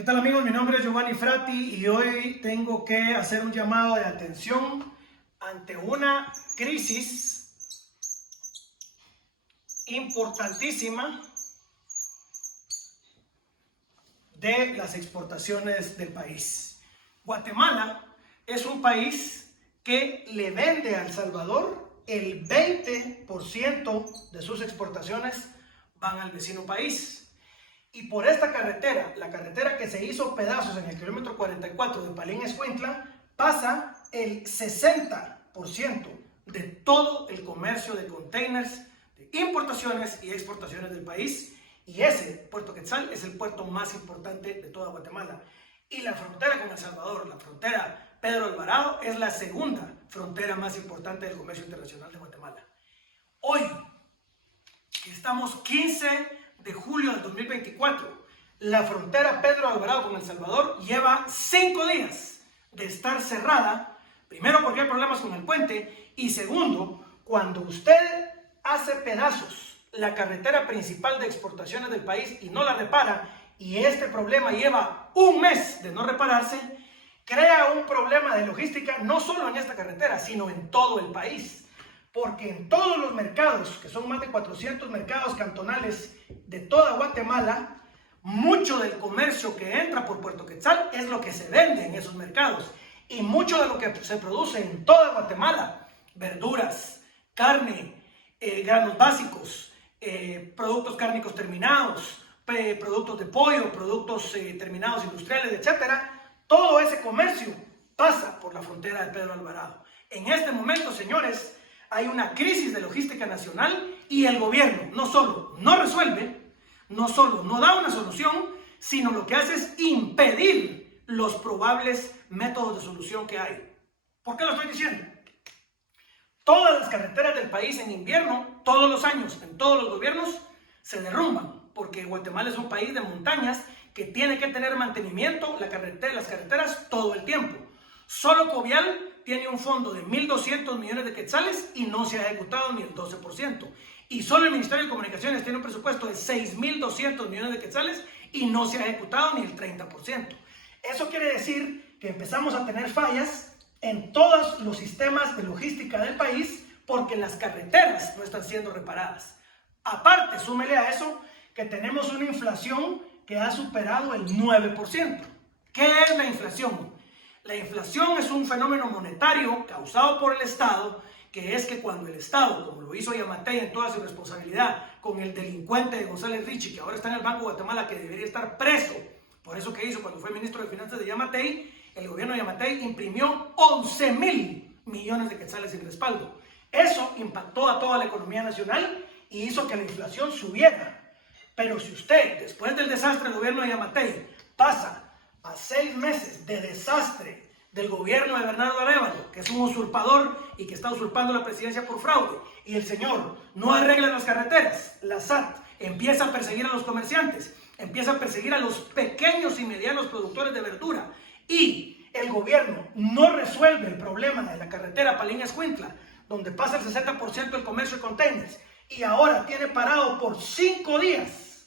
¿Qué tal, amigos? Mi nombre es Giovanni Frati y hoy tengo que hacer un llamado de atención ante una crisis importantísima de las exportaciones del país. Guatemala es un país que le vende a El Salvador el 20% de sus exportaciones van al vecino país. Y por esta carretera, la carretera que se hizo pedazos en el kilómetro 44 de Palín Escuintla, pasa el 60% de todo el comercio de containers, de importaciones y exportaciones del país. Y ese Puerto Quetzal es el puerto más importante de toda Guatemala. Y la frontera con El Salvador, la frontera Pedro Alvarado, es la segunda frontera más importante del comercio internacional de Guatemala. Hoy, que estamos 15 de julio del 2024, la frontera Pedro Alvarado con El Salvador lleva 5 días de estar cerrada, primero porque hay problemas con el puente y segundo, cuando usted hace pedazos la carretera principal de exportaciones del país y no la repara, y este problema lleva un mes de no repararse, crea un problema de logística no solo en esta carretera, sino en todo el país. Porque en todos los mercados, que son más de 400 mercados cantonales de toda Guatemala, mucho del comercio que entra por Puerto Quetzal es lo que se vende en esos mercados. Y mucho de lo que se produce en toda Guatemala, verduras, carne, granos básicos, productos cárnicos terminados, productos de pollo, productos terminados industriales, etcétera, todo ese comercio pasa por la frontera de Pedro Alvarado. En este momento, señores, hay una crisis de logística nacional y el gobierno no solo no resuelve, no solo no da una solución, sino lo que hace es impedir los probables métodos de solución que hay. ¿Por qué lo estoy diciendo? Todas las carreteras del país en invierno, todos los años, en todos los gobiernos, se derrumban, porque Guatemala es un país de montañas que tiene que tener mantenimiento, las carreteras todo el tiempo. Solo Covial tiene un fondo de 1.200 millones de quetzales y no se ha ejecutado ni el 12%. Y solo el Ministerio de Comunicaciones tiene un presupuesto de 6.200 millones de quetzales y no se ha ejecutado ni el 30%. Eso quiere decir que empezamos a tener fallas en todos los sistemas de logística del país porque las carreteras no están siendo reparadas. Aparte, súmele a eso que tenemos una inflación que ha superado el 9%. ¿Qué es la inflación? La inflación es un fenómeno monetario causado por el Estado, que es que cuando el Estado, como lo hizo Yamatei en toda su responsabilidad, con el delincuente de González Richie, que ahora está en el Banco de Guatemala, que debería estar preso, por eso que hizo cuando fue ministro de Finanzas de Yamatei, el gobierno de Yamatei imprimió 11.000 millones de quetzales en respaldo. Eso impactó a toda la economía nacional y hizo que la inflación subiera. Pero si usted, después del desastre del gobierno de Yamatei, pasa a 6 meses de desastre del gobierno de Bernardo Arévalo, que es un usurpador y que está usurpando la presidencia por fraude, y el señor no arregla las carreteras, la SAT empieza a perseguir a los comerciantes, empieza a perseguir a los pequeños y medianos productores de verdura, y el gobierno no resuelve el problema de la carretera Palín Escuintla, donde pasa el 60% del comercio de containers, y ahora tiene parado por 5 días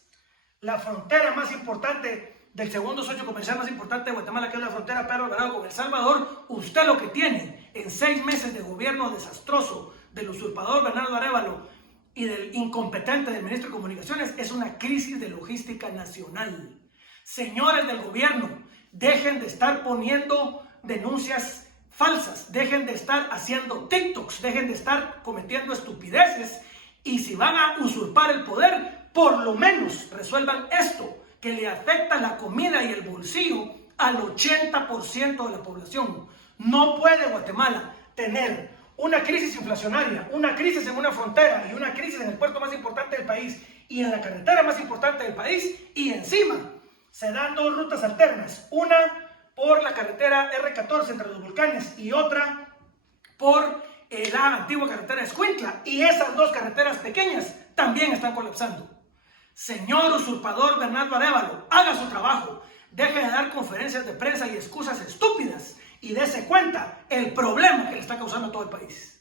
la frontera más importante del segundo socio comercial más importante de Guatemala, que es la frontera Pedro Alvarado con El Salvador. Usted lo que tiene en 6 meses de gobierno desastroso del usurpador Bernardo Arévalo y del incompetente del ministro de Comunicaciones es una crisis de logística nacional. Señores del gobierno, dejen de estar poniendo denuncias falsas, dejen de estar haciendo TikToks, dejen de estar cometiendo estupideces, y si van a usurpar el poder, por lo menos resuelvan esto, que le afecta la comida y el bolsillo al 80% de la población. No puede Guatemala tener una crisis inflacionaria, una crisis en una frontera y una crisis en el puerto más importante del país y en la carretera más importante del país, y encima se dan 2 rutas alternas, una por la carretera R14 entre los volcanes y otra por la antigua carretera Escuintla, y esas 2 carreteras pequeñas también están colapsando. Señor usurpador Bernardo Arévalo, haga su trabajo, deje de dar conferencias de prensa y excusas estúpidas y dése cuenta el problema que le está causando a todo el país.